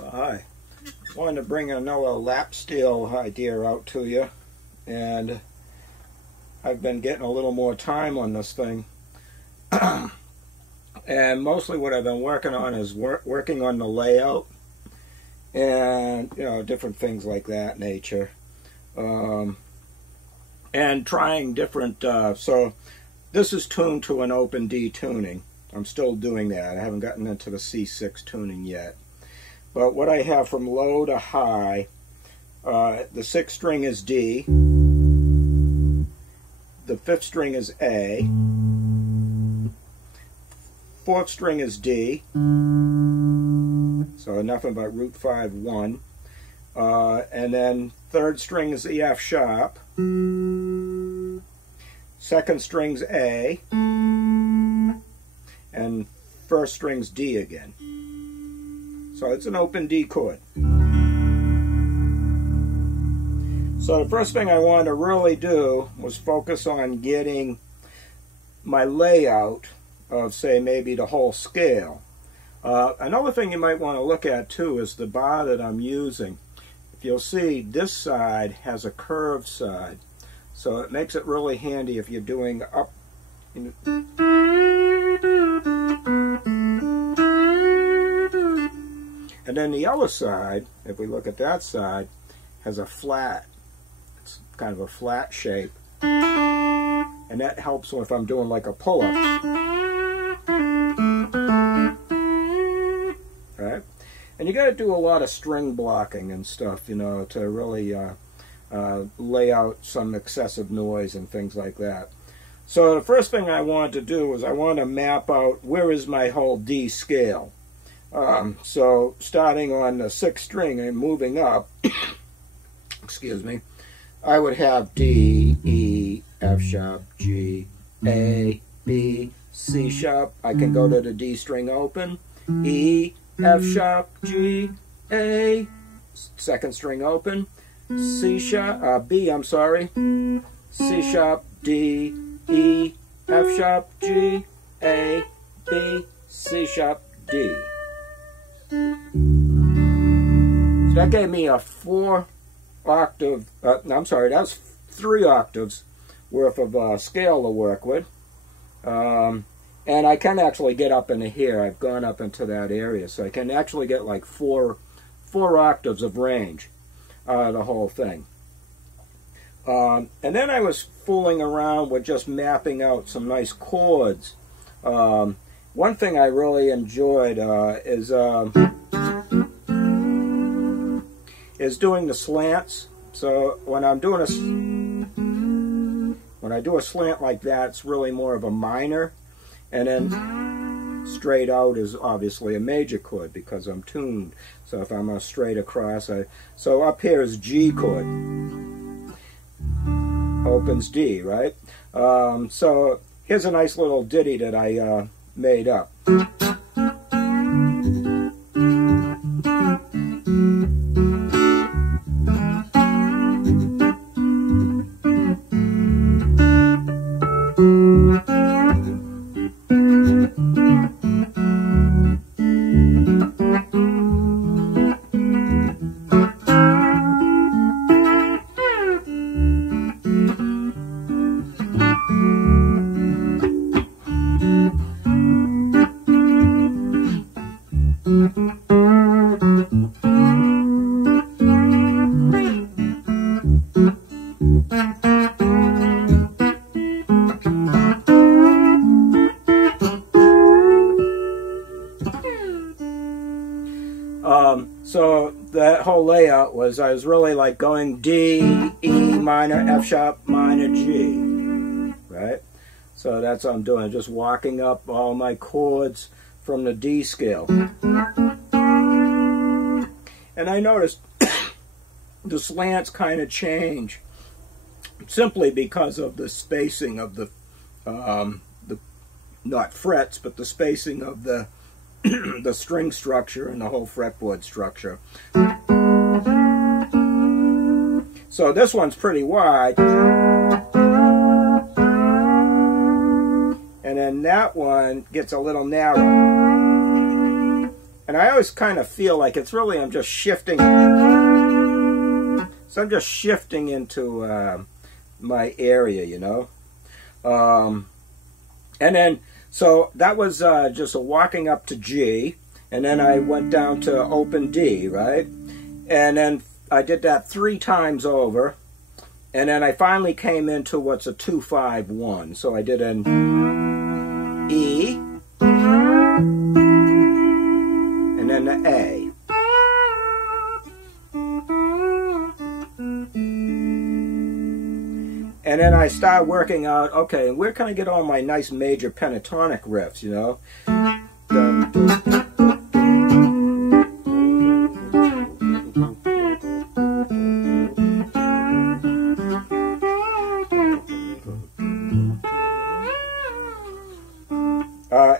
Hi. Wanted to bring another lap steel idea out to you, and I've been getting a little more time on this thing. And mostly what I've been working on is working on the layout and different things like that nature, and trying different so this is tuned to an open D tuning. I'm still doing that. I haven't gotten into the C6 tuning yet. But what I have from low to high, the sixth string is D, the fifth string is A, fourth string is D, so nothing but root 5, 1, and then third string is E F sharp, second string's A, and first string's D again. So it's an open D chord. So the first thing I wanted to really do was focus on getting my layout of, say, maybe the whole scale. Another thing you might want to look at too is the bar that I'm using. If you'll see, this side has a curved side, so it makes it really handy if you're doing up. And then the other side, if we look at that side, has a flat, it's kind of a flat shape. And that helps if I'm doing like a pull-up. Right? And you got to do a lot of string blocking and stuff, to really lay out some excessive noise and things like that. So the first thing I wanted to do was I wanted to map out where is my whole D scale. So starting on the sixth string and moving up, excuse me, I would have D, E, F sharp, G, A, B, C sharp. I can go to the D string open, E, F sharp, G, A, second string open, C sharp, B, I'm sorry, C sharp, D, E, F sharp, G, A, B, C sharp, D. So that gave me a 4 octave, I'm sorry, that's 3 octaves worth of scale to work with. And I can actually get up into here. I've gone up into that area, so I can actually get like 4 octaves of range out of the whole thing. And then I was fooling around with just mapping out some nice chords. One thing I really enjoyed is doing the slants. So when I'm doing when I do a slant like that, it's really more of a minor, and then straight out is obviously a major chord because I'm tuned. So if I'm a straight across, so up here is G chord, opens D, right? So here's a nice little ditty that I made up. So that whole layout was, I was really like going D, E minor, F sharp, minor, G, right? So that's what I'm doing, just walking up all my chords from the D scale. And I noticed the slants kind of change simply because of the spacing of the not frets, but the spacing of the the string structure and the whole fretboard structure. So this one's pretty wide. And then that one gets a little narrow. And And I always kind of feel like it's really, I'm just shifting. So I'm just shifting into my area, you know. And then, so that was just a walking up to G, and then I went down to open D, right? And then I did that 3 times over, and then I finally came into what's a 2-5-1. So I did an E, and then the A. And then I start working out, okay, where can I get all my nice major pentatonic riffs, you know?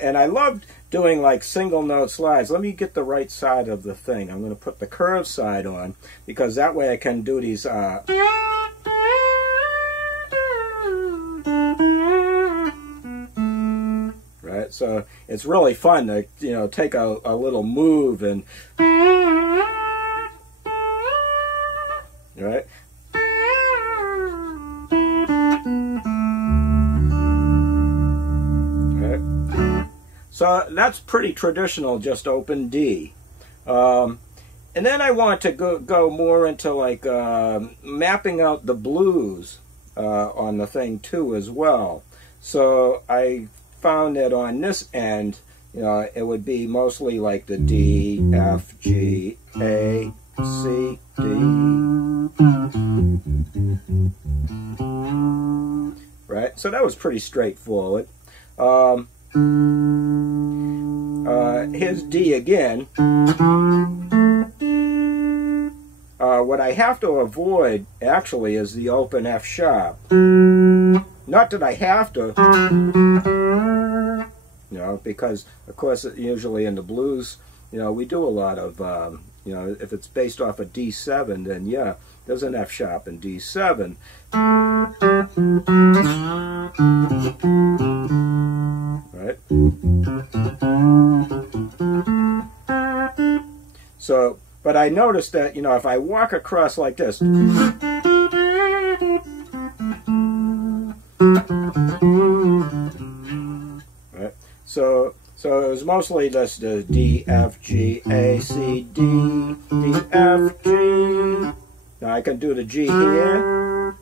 And I loved doing like single note slides. Let me get the right side of the thing. I'm going to put the curved side on, because that way I can do these right? So it's really fun to, you know, take a little move and right? So that's pretty traditional, just open D. And then I want to go more into like mapping out the blues on the thing too as well. So I found that on this end, you know, it would be mostly like the D, F, G, A, C, D. Right? So that was pretty straightforward. Here's D again. What I have to avoid actually is the open F sharp. Not that I have to, you know, because of course usually in the blues, you know, we do a lot of, you know, if it's based off of D7, then yeah, there's an F sharp in D7. Right? So, but I noticed that, you know, if I walk across like this, right? So it was mostly just the D, F, G, A, C, D, D, F, G. Now I can do the G here,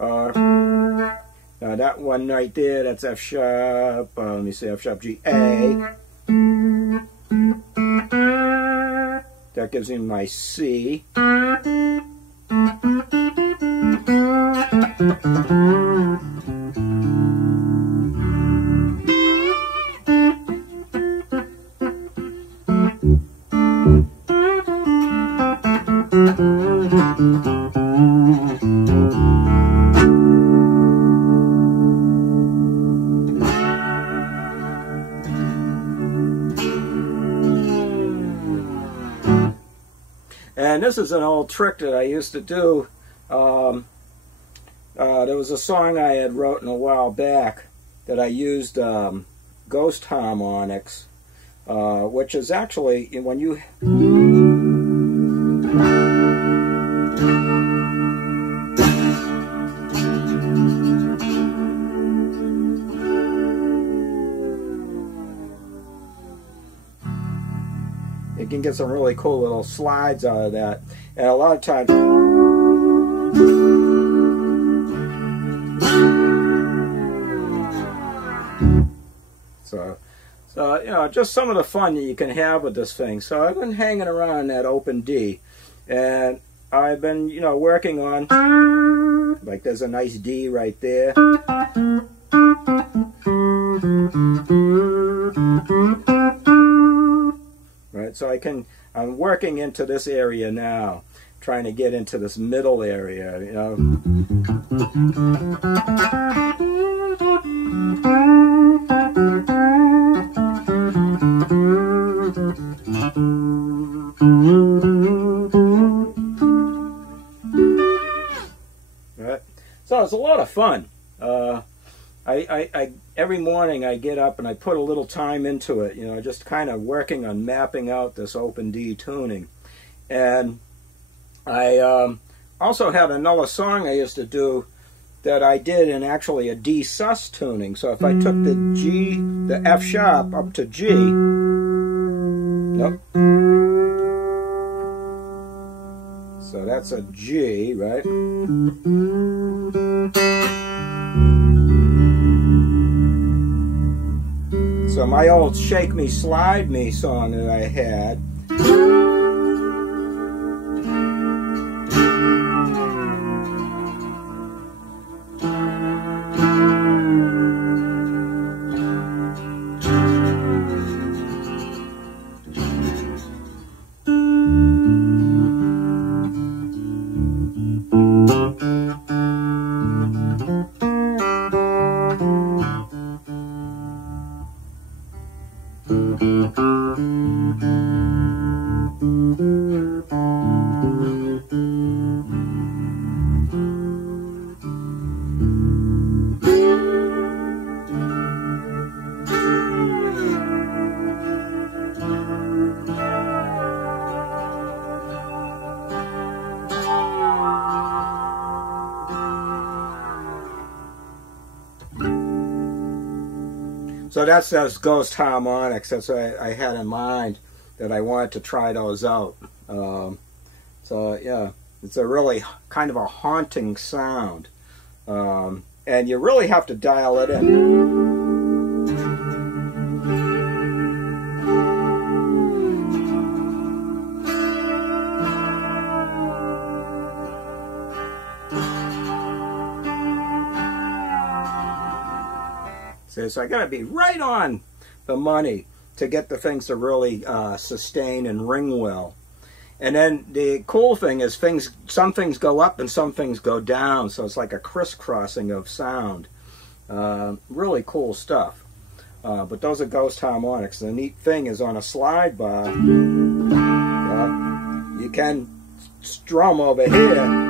or now that one right there, that's F sharp. Let me see, F sharp, G, A. That gives me my C. And this is an old trick that I used to do. There was a song I had written a while back that I used ghost harmonics, which is actually when you you can get some really cool little slides out of that. And a lot of times, so you know, just some of the fun that you can have with this thing. So I've been hanging around that open D, and I've been, you know, working on, like there's a nice D right there. Right, so I'm working into this area now, trying to get into this middle area, you know. Right, so it's a lot of fun. I every morning I get up and I put a little time into it, you know, just kind of working on mapping out this open D tuning. And I also had another song I used to do that I did in actually a D sus tuning. So if I took the F sharp up to G, nope. So that's a G, right? So my old Shake Me, Slide Me song that I had, so that's those ghost harmonics. That's what I had in mind, that I wanted to try those out. So yeah, it's a really kind of a haunting sound, and you really have to dial it in. So I got to be right on the money to get the things to really sustain and ring well. And then the cool thing is some things go up and some things go down, so it's like a crisscrossing of sound. Really cool stuff. But those are ghost harmonics. The neat thing is on a slide bar, you can strum over here.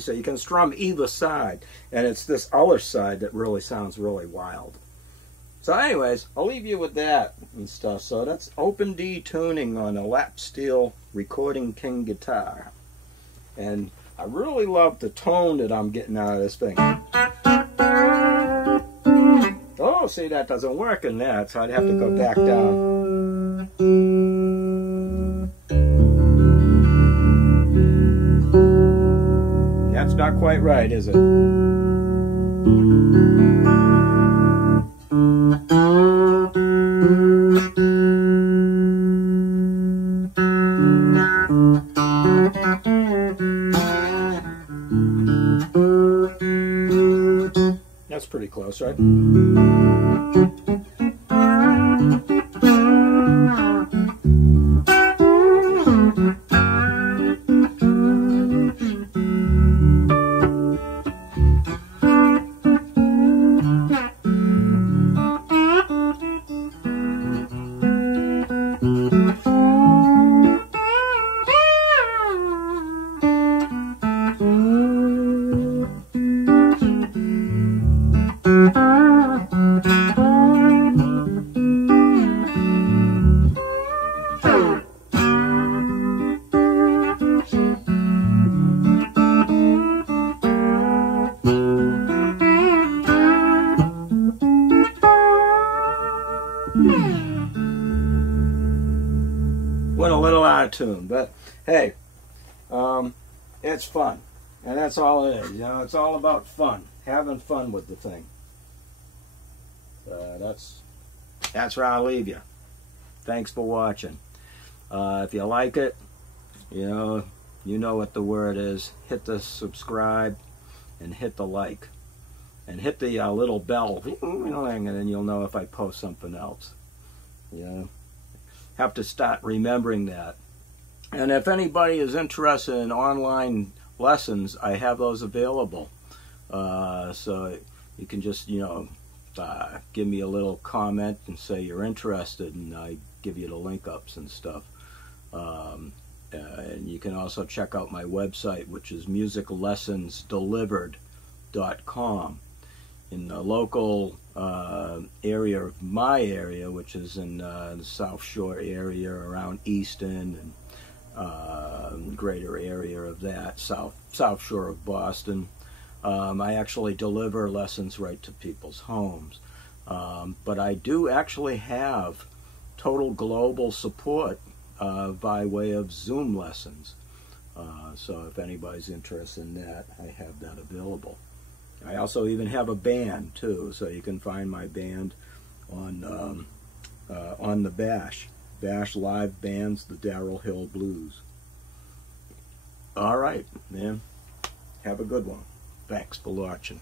So you can strum either side, and it's this other side that really sounds really wild. So anyways, I'll leave you with that and stuff. So that's open D tuning on a lap steel Recording King guitar. And I really love the tone that I'm getting out of this thing. Oh, see, that doesn't work in that, so I'd have to go back down. That's not quite right, is it? That's pretty close, right? Went a little out of tune, but hey, it's fun, and that's all it is. You know, it's all about fun, having fun with the thing. That's where I'll leave you. Thanks for watching. If you like it, you know what the word is. Hit the subscribe and hit the like, and hit the little bell, and then you'll know if I post something else. You know, have to start remembering that. And if anybody is interested in online lessons, I have those available. So you can just, give me a little comment and say you're interested, and I give you the link ups and stuff. And you can also check out my website, which is musiclessonsdelivered.com. In the local area of my area, which is in the South Shore area around Easton and greater area of that, South Shore of Boston, I actually deliver lessons right to people's homes. But I do actually have total global support by way of Zoom lessons. So if anybody's interested in that, I have that available. I also even have a band too, so you can find my band on the Bash Live Bands, the Darrell Hill Blues. All right, man. Have a good one. Thanks for watching.